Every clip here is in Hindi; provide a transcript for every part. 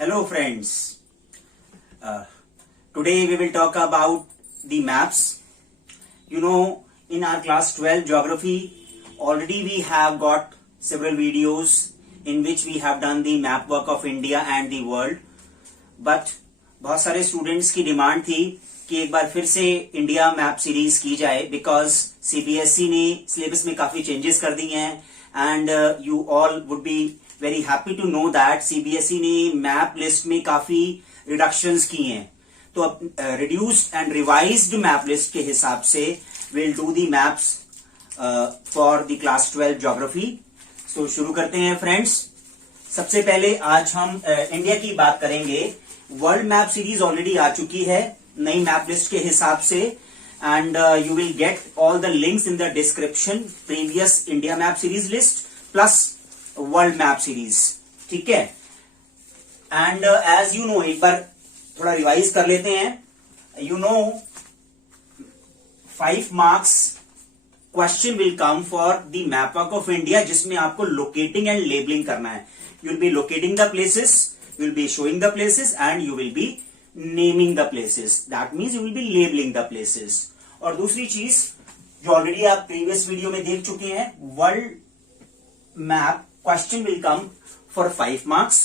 Hello friends, today we will talk about the maps. You know, in our class 12 geography, already we have got several videos in which we have done the map work of India and the world. But बहुत सारे students की demand थी कि एक बार फिर से इंडिया मैप सीरीज की जाए बिकॉज सीबीएसई ने सिलेबस में काफी चेंजेस कर दिए हैं and you all would be very happy to know that CBSE ने मैप लिस्ट में काफी रिडक्शंस की हैं. तो अब reduced and revised map list के हिसाब से will do the maps for the class 12 geography. So शुरू करते हैं फ्रेंड्स. सबसे पहले आज हम इंडिया की बात करेंगे. वर्ल्ड मैप सीरीज ऑलरेडी आ चुकी है नई मैप लिस्ट के हिसाब से and you will get all the links in the description. Previous India map series list plus world map series. ठीक है. एंड एज यू नो, एक बार थोड़ा रिवाइज कर लेते हैं. You know 5 marks question will come for the map work of India जिसमें आपको लोकेटिंग एंड लेबलिंग करना है. You will be locating the places, you will be showing the places and you will be naming the places. That means you will be labeling the places. और दूसरी चीज जो ऑलरेडी आप प्रीवियस वीडियो में देख चुके हैं, world map question will come for 5 marks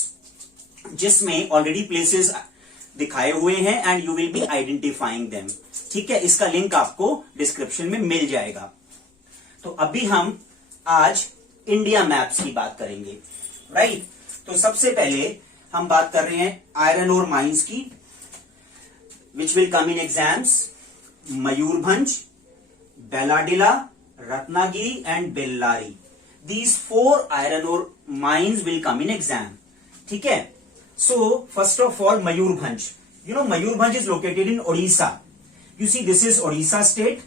जिसमें ऑलरेडी प्लेसेस दिखाए हुए हैं and you will B identifying them. ठीक है. इसका लिंक आपको डिस्क्रिप्शन में मिल जाएगा. तो अभी हम आज इंडिया मैप्स की बात करेंगे. राइट. तो सबसे पहले हम बात कर रहे हैं आयरन और माइंस की which will come in exams. Mayurbhanj, Bailadila, Ratnagiri and Bellary. These 4 iron और mines will come in exam. ठीक है. So first of all Mayurbhanj. You know Mayurbhanj is located in Odisha. You see this is Odisha state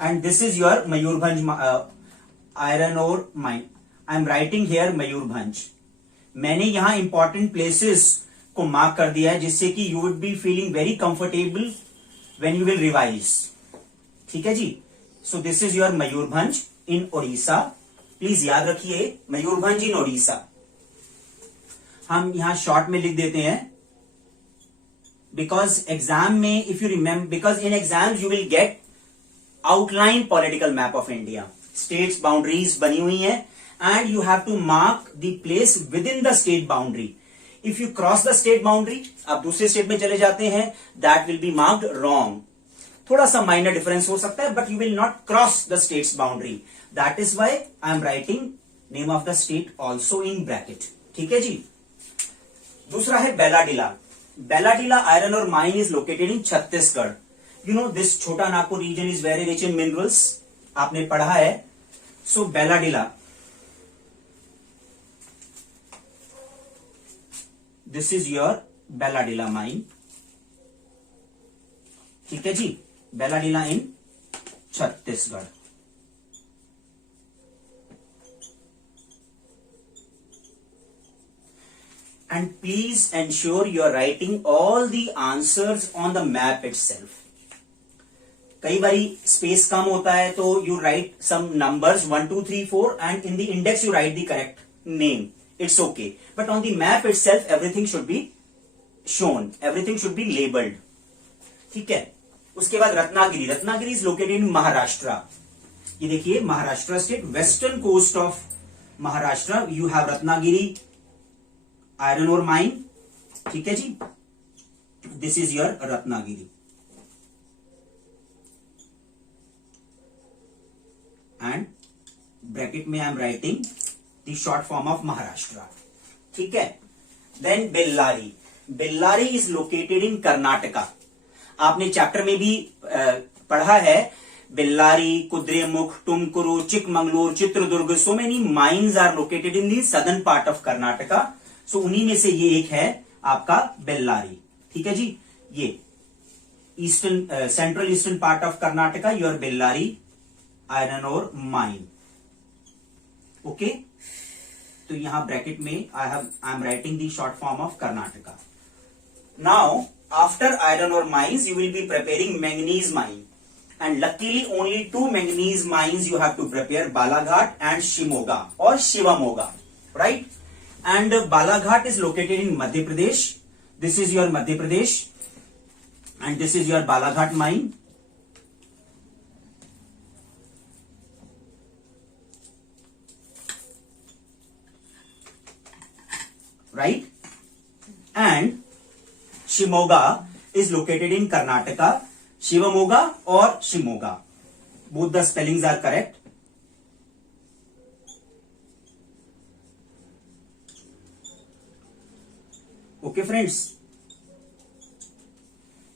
and this is your Mayurbhanj iron ore mine. I am writing here Mayurbhanj. मैंने यहां इंपॉर्टेंट प्लेसेस को मार्क कर दिया है जिससे कि you would be feeling very comfortable when you will revise. ठीक है जी. So this is your Mayurbhanj in Odisha. Please याद रखिए मयूरभंज इन ओडिशा. हम यहां शॉर्ट में लिख देते हैं बिकॉज एग्जाम में if you remember, because in exam you will get outline political map of India. States boundaries बनी हुई हैं and you have to mark the place within the state boundary. If you cross the state boundary, आप दूसरे स्टेट में चले जाते हैं, that will be marked wrong. थोड़ा सा minor difference हो सकता है but you will not cross the state's boundary. That is why I am writing name of the state also in bracket. ठीक है जी. दूसरा है बेलाडिला. बेलाडिला iron ore mine is located in Chhattisgarh. You know this छोटा Nagpur region is very rich in minerals. आपने पढ़ा है. So Bailadila, this is your Bailadila mine. ठीक है जी. Bailadila in Chhattisgarh. And please ensure you are writing all the answers on the map itself. कई बारी स्पेस कम होता है तो you write some numbers 1 2 3 4 and in the index you write the correct name. It's okay. But on the map itself, everything should be shown. Everything should be labeled. ठीक है. उसके बाद Ratnagiri. Ratnagiri is located in Maharashtra. ये देखिए Maharashtra state, western coast of Maharashtra. You have Ratnagiri iron ore mine. ठीक है जी. This is your Ratnagiri. And bracket में I am writing the short form of Maharashtra. ठीक है. Then Bellary. Bellary is located in Karnataka. आपने चैप्टर में भी पढ़ा है Bellary, Kudremukh, टुमकुरु, Chikmagalur, Chitradurga. so many mines are located in the southern part of Karnataka. so उन्हीं में से ये एक है आपका बेल्लारी. ठीक है जी. ये eastern central eastern part of Karnataka, your Bellary iron ore mine. Okay. तो यहां ब्रैकेट में I am writing the short form of Karnataka. Now after iron और mines you will be preparing manganese mine and luckily only 2 manganese mines you have to prepare, Balaghat and Shimoga or Shivamogga. Right. and Balaghat is located in Madhya Pradesh. This is your Madhya Pradesh and this is your Balaghat mine. Right? And Shimoga is located in Karnataka. Shivamoga or Shimoga. Both the spellings are correct. Okay, friends.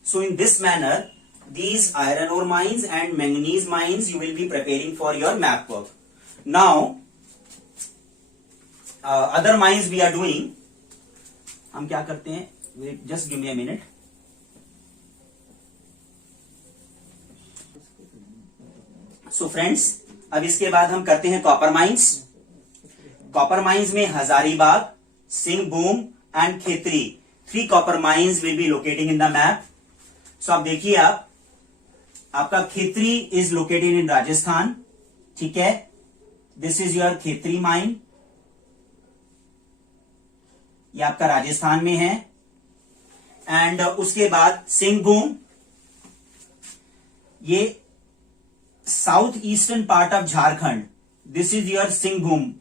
So in this manner, these iron ore mines and manganese mines you will be preparing for your map work. Now, other mines we are doing. हम क्या करते हैं? Wait, just give me a minute. So friends, अब इसके बाद हम करते हैं कॉपर माइंस. कॉपर माइंस में Hazaribagh, Singhbhum and Khetri, 3 copper mines will be locating in the map. So आप देखिए, आपका Khetri is located in Rajasthan. ठीक है, this is your Khetri mine. ये आपका राजस्थान में है. एंड उसके बाद सिंहभूम, ये south eastern part of Jharkhand. This is your Singhbhum,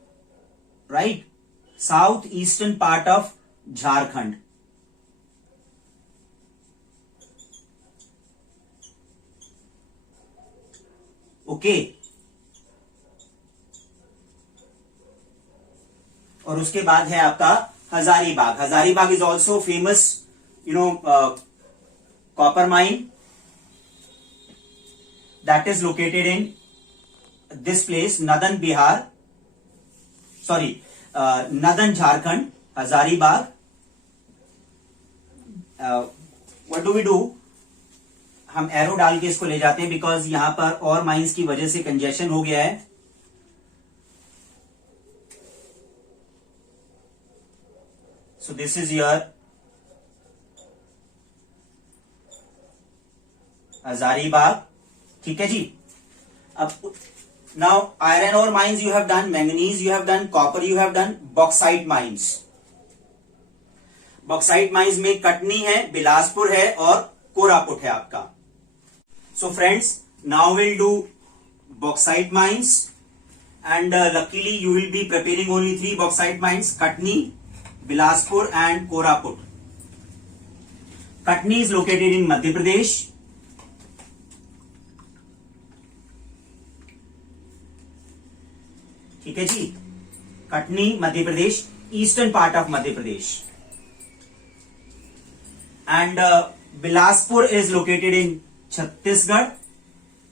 right, south eastern part of Jharkhand. Okay, और उसके बाद है आपका Hazaribagh. Hazaribagh is also famous, copper mine that is located in this place, Nadan Bihar, Nadan Jharkhand, Hazaribagh. What do we do? हम एरो डाल के इसको ले जाते हैं बिकॉज यहां पर और माइंस की वजह से कंजेशन हो गया है. So this is your Hazaribagh. ठीक है जी. अब नाउ आयरन और mines you have done, manganese you have done, copper you have done, bauxite mines. Bauxite mines में कटनी है, बिलासपुर है और कोरापुट है आपका. So friends, now will do bauxite mines and luckily you will be preparing only 3 bauxite mines, Katni, Bilaspur and Koraput. Katni is located in Madhya Pradesh. ठीक है जी, Katni Madhya Pradesh, eastern part of Madhya Pradesh. And Bilaspur is located in Chhattisgarh,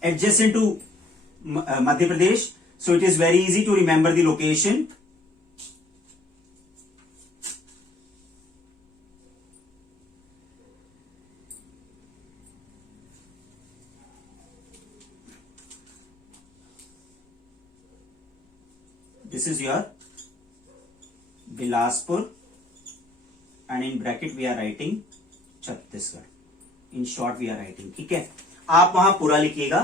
adjacent to Madhya Pradesh. So it is very easy to remember the location. This is your Bilaspur and in bracket we are writing Chhattisgarh. In short we are writing. ठीक है, आप वहां पूरा लिखिएगा.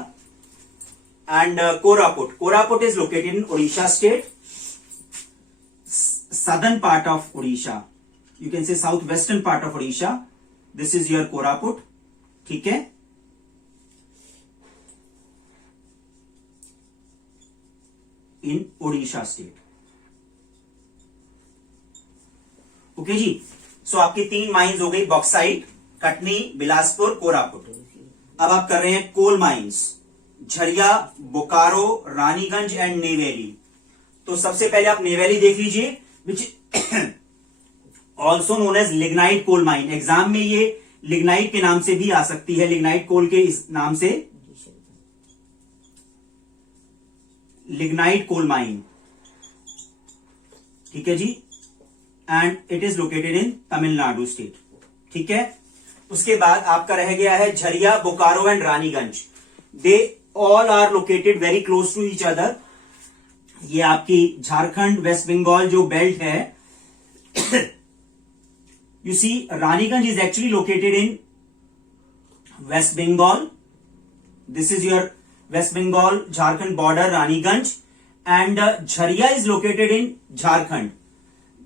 And Koraput is located in Odisha state, southern part of Odisha. You can say southwestern part of Odisha. This is your Koraput. ठीक है, इन ओडिशा स्टेट. ओके जी. सो आपकी 3 माइंस हो गई, बॉक्साइट, कटनी, बिलासपुर, कोरापुट. अब आप कर रहे हैं coal mines, Jharia, Bokaro, Raniganj and Neyveli. तो सबसे पहले आप नेवेली देख लीजिए, which also known as lignite coal mine. Exam में ये लिग्नाइट के नाम से भी आ सकती है, लिग्नाइट कोल के इस नाम से, लिग्नाइट कोल माइन. ठीक है जी. And it is located in Tamil Nadu state. ठीक है, उसके बाद आपका रह गया है Jharia, Bokaro and Raniganj. They all are located very close to each other. ये आपकी झारखंड, वेस्ट बंगाल जो बेल्ट है. You see, Raniganj is actually located in waste Bengal. This is your West Bengal, Jharkhand border, Raniganj, and Jharia is located in Jharkhand.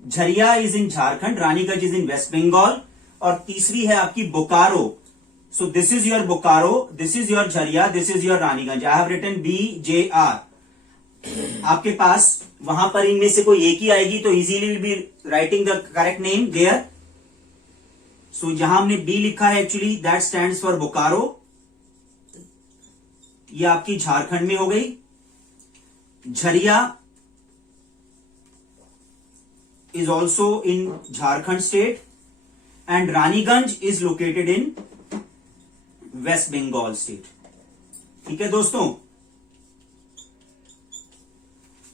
Jharia is in Jharkhand, Raniganj is in waste Bengal, और तीसरी है आपकी Bokaro. So this is your Bokaro, this is your Jharia, this is your Raniganj. I have written BJR. आपके पास वहां पर इनमें से कोई एक ही आएगी तो easily will be writing the correct name there. So जहां हमने B लिखा है actually that stands for Bokaro. ये आपकी झारखंड में हो गई. Jharia is also in Jharkhand state and Raniganj is located in West Bengal state. ठीक है दोस्तों.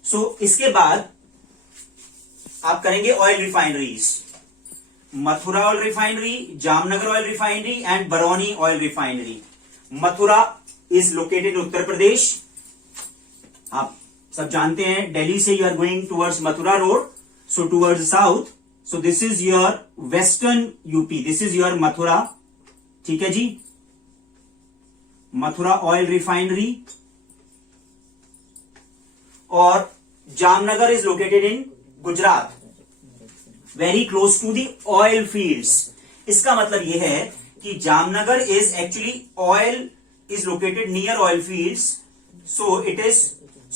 सो इसके बाद आप करेंगे oil refineries. Mathura oil refinery, Jamnagar oil refinery and Barauni oil refinery. Mathura is located in Uttar Pradesh. आप सब जानते हैं दिल्ली से you are going towards Mathura road. So towards south, so this is your western UP, this is your Mathura. ठीक है जी. Mathura oil refinery. और Jamnagar is located in Gujarat, very close to the oil fields. इसका मतलब यह है कि Jamnagar is actually oil is located near oil fields, so it is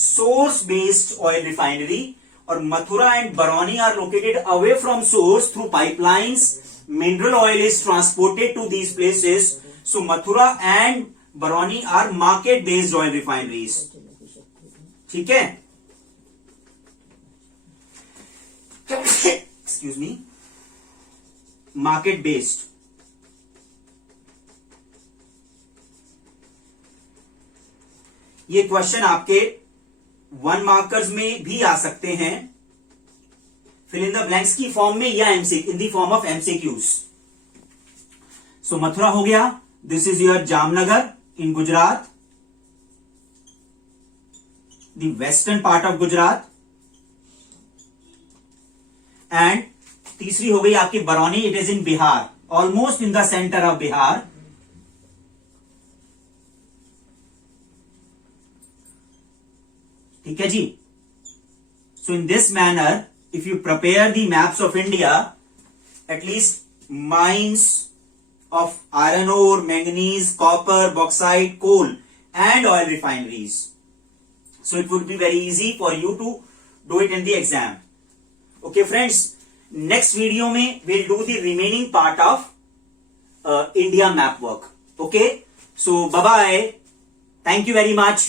source based oil refinery. और Mathura and Barauni are located away from source through pipelines. Mineral oil is transported to these places. So Mathura and Barauni are market based oil refineries. ठीक है. Excuse me. Market based. ये क्वेश्चन आपके 1 मार्कर्स में भी आ सकते हैं, फिल इन द ब्लैंक्स की फॉर्म में या in the form of MCQs. So Mathura हो गया. This is your Jamnagar in Gujarat, the western part of Gujarat. And तीसरी हो गई आपकी Barauni, it is in Bihar, almost in the centre of Bihar. ठीक है जी. So in this manner if you prepare the maps of India, at least mines of iron ore, manganese, copper, bauxite, coal and oil refineries. So it would be very easy for you to do it in the exam. Okay friends, next video में we'll do the remaining part of India map work. Okay, so bye bye. Thank you very much.